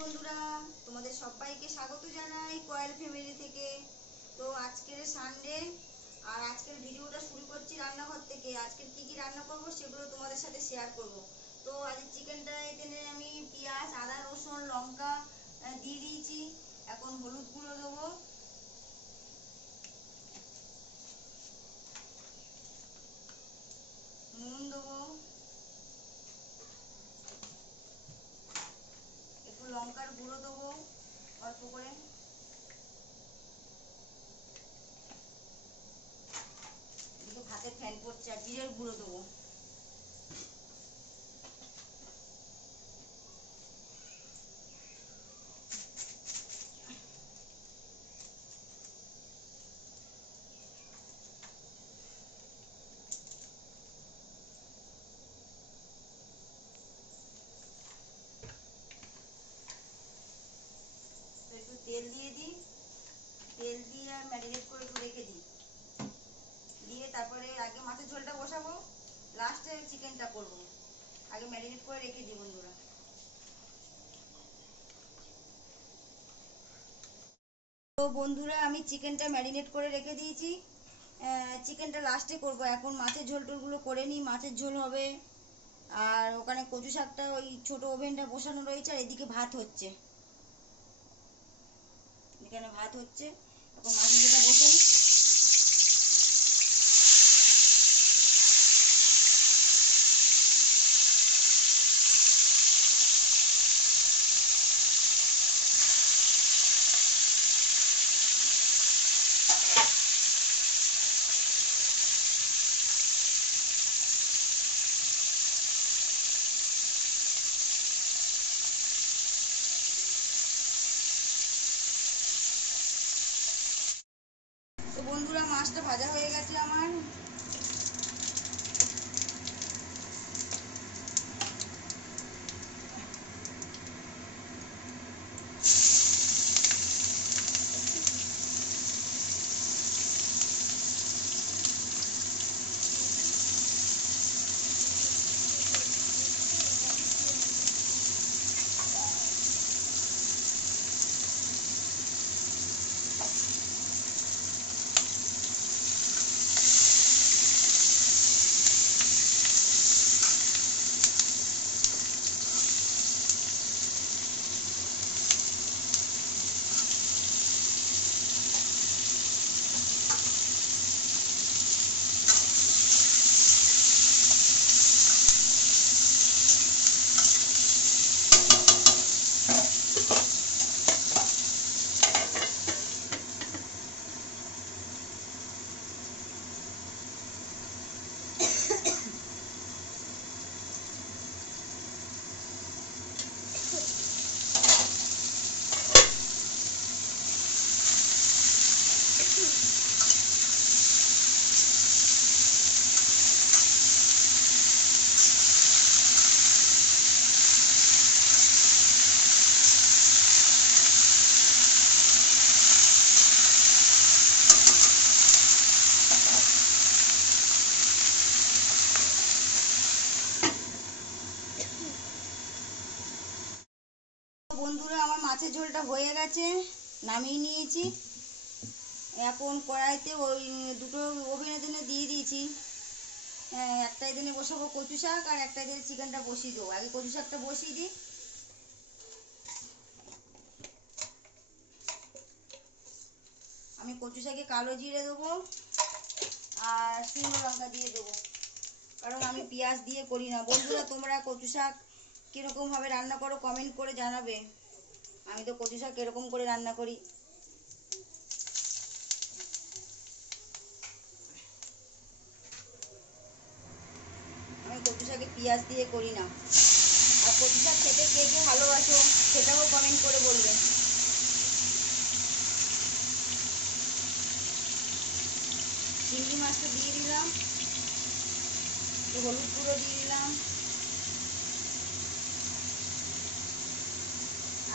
বন্ধুরা, তোমাদের সবাইকে স্বাগত জানাই কয়েল ফ্যামিলি থেকে। তো আজকের সানডে আর আজকের ভিডিওটা শুরু করছি রান্নাঘর থেকে। আজকের কি কি রান্না করব সেগুলো তোমাদের সাথে শেয়ার করব। তো আজ চিকেনটা এখানে আমি পেঁয়াজ, আদা, রসুন, লঙ্কা দিয়ে দিয়েছি। এখন হলুদ গুঁড়ো দেবো, নুন দেবো, একটু লঙ্কার গুঁড়ো দেবো অল্প করে, একটু ভাতের ফ্যান পড়ছে, আর জিরের গুঁড়ো দেবো। একটু তেল দিয়ে দিই, তেল দিয়ে আর ম্যারিনেট করে একটু রেখে দিই। দিয়ে তারপরে আগে মাছের ঝোলটা বসাবো, লাস্টে চিকেনটা করব। আগে ম্যারিনেট করে রেখে দিই বন্ধুরা। তো বন্ধুরা, আমি চিকেনটা ম্যারিনেট করে রেখে দিয়েছি। চিকেনটা লাস্টে করব। এখন মাছের ঝোল টোলগুলো করে নিই। মাছের ঝোল হবে, আর ওখানে কচু শাকটা ওই ছোট ওভেনটা বসানো রয়েছে, আর এদিকে ভাত হচ্ছে। এখানে ভাত হচ্ছে, এখন মাছের ঝোলটা বসাই। তো বন্ধুরা, মাছটা ভাজা হয়ে গেছে আমার। বন্ধুরা, আমার মাছের ঝোলটা হয়ে গেছে, নামিয়ে নিয়েছি। এখন কড়াইতে ওই দুটো ওভেনের জন্য দিয়ে দিয়েছি। একটাই দিনে বসাবো কচু শাক, আর একটাই দিনে চিকেনটা বসিয়ে দেবো। আগে কচু শাকটা বসিয়ে দিই। আমি কচু শাকে কালো জিরে দেবো আর শুকনো লঙ্কা দিয়ে দেবো, কারণ আমি পেঁয়াজ দিয়ে করি না। বন্ধুরা, তোমরা কচু শাক কীরকম ভাবে রান্না করো কমেন্ট করে জানাবে। আমি তো কচু শাক এরকম করে রান্না করি। আমি কচু শাকে পেঁয়াজ দিয়ে করি না। আর কচু শাক খেতে কে কে ভালোবাসো সেটাও কমেন্ট করে বলবে। চিংড়ি মাছটা দিয়ে দিলাম, হলুদ গুঁড়ো দিয়ে দিলাম,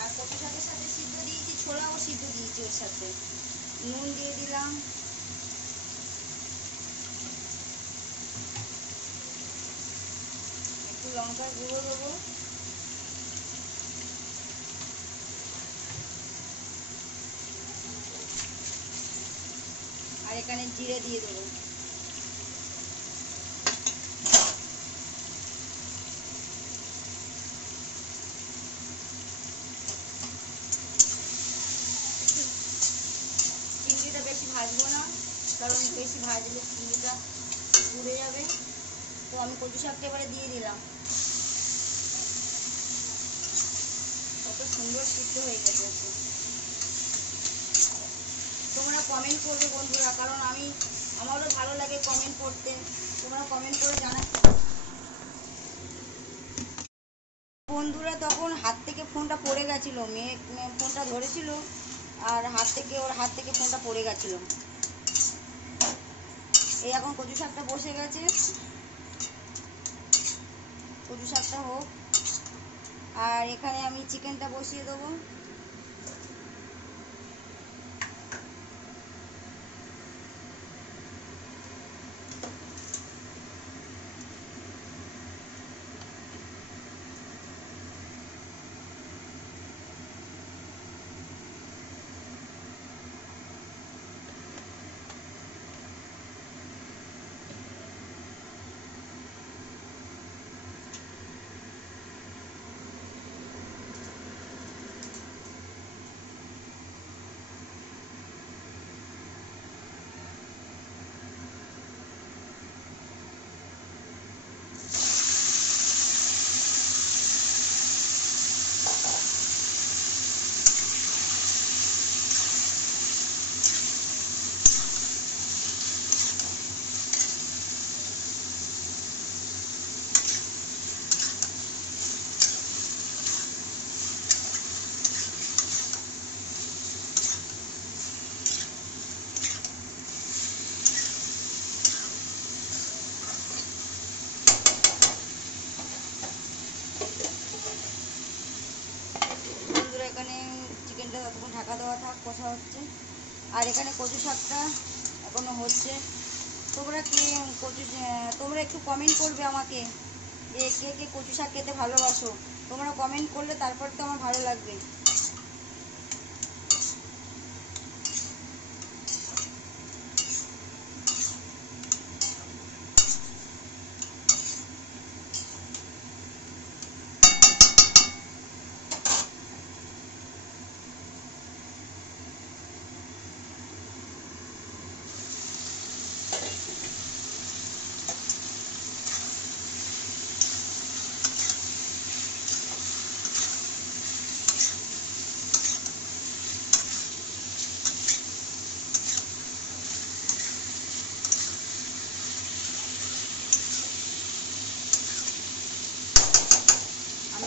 আর কচু শাকের সাথে সিদ্ধ দিয়েছি, ছোলাও সিদ্ধ দিয়েছি ওর সাথে। নুন দিয়ে দিলাম, একটু লঙ্কার গুঁড়ো দেবো, এখানে জিরে দিয়ে দেবো। চিংড়িটা বেশি ভাজবো না, কারণ বেশি ভাজলে চিংড়িটা পুড়ে যাবে। তো আমি কচু শাকটা এবারে দিয়ে দিলাম। কত সুন্দর সিদ্ধ হয়ে গেছে। তোমরা কমেন্ট করবে বন্ধুরা, কারণ আমারও ভালো লাগে কমেন্ট করতে। তোমরা কমেন্ট করে জানাও। বন্ধুরা তখন হাত থেকে ফোনটা পড়ে গেছিলো, মেয়ে ফোনটা ধরেছিল আর ওর হাত থেকে ফোনটা পড়ে গেছিলো। এই এখন কচু শাকটা বসে গেছে, কচু শাকটা হোক। আর এখানে আমি চিকেনটা বসিয়ে দেবো। এখানে চিকেনটা ততক্ষণ ঢাকা দেওয়া থাক, কষা হচ্ছে। আর এখানে কচু শাকটা এখনো হচ্ছে। তোমরা একটু কমেন্ট করবে আমাকে যে কে কে কচু শাক খেতে ভালোবাসো। তোমরা কমেন্ট করলে তারপর তো আমার ভালো লাগবে।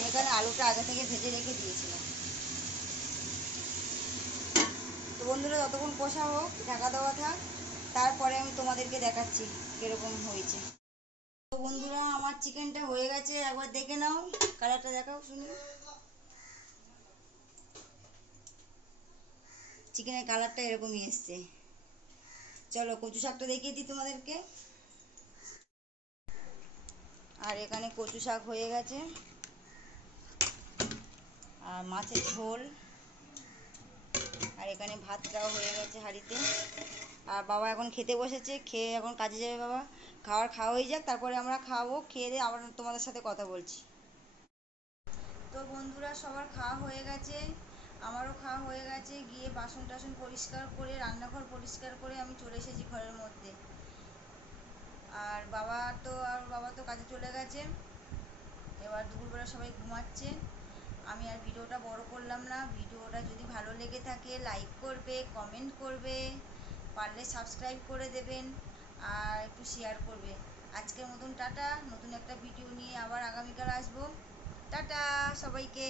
এখানে আলুটা আগে থেকে ভেজে রেখে দিয়েছিলাম। তো বন্ধুরা ততক্ষণ কষা হোক, ঢাকা দেওয়া থাক, তারপরে আমি তোমাদেরকে দেখাচ্ছি কিরকম হয়েছে। তো বন্ধুরা আমার চিকেনটা হয়ে গেছে, একবার দেখে নাও, কালারটা দেখাও শুনি। চিকেনের কালারটা এরকমই এসছে। চলো কচু শাকটা দেখিয়ে দিই তোমাদেরকে। আর এখানে কচু শাক হয়ে গেছে, আর মাছের ঝোল, আর এখানে ভাতটাও হয়ে গেছে হাঁড়িতে। আর বাবা এখন খেতে বসেছে, খেয়ে এখন কাজে যাবে বাবা। খাওয়া হয়ে যাক, তারপরে আমরা খাবো, খেয়ে দিয়ে আবার তোমাদের সাথে কথা বলছি। তো বন্ধুরা সবার খাওয়া হয়ে গেছে, আমারও খাওয়া হয়ে গেছে। গিয়ে বাসন টাসন পরিষ্কার করে রান্নাঘর পরিষ্কার করে আমি চলে এসেছি ঘরের মধ্যে। আর বাবা তো কাজে চলে গেছে, এবার দুপুরবেলা সবাই ঘুমাচ্ছে। আমি আর ভিডিওটা বড় করলাম না। ভিডিওটা যদি ভালো লেগে থাকে লাইক করবে, কমেন্ট করবে, পারলে সাবস্ক্রাইব করে দেবেন, আর একটু শেয়ার করবে। আজকের মতন টাটা। নতুন একটা ভিডিও নিয়ে আবার আগামীকাল আসবো। টাটা সবাইকে।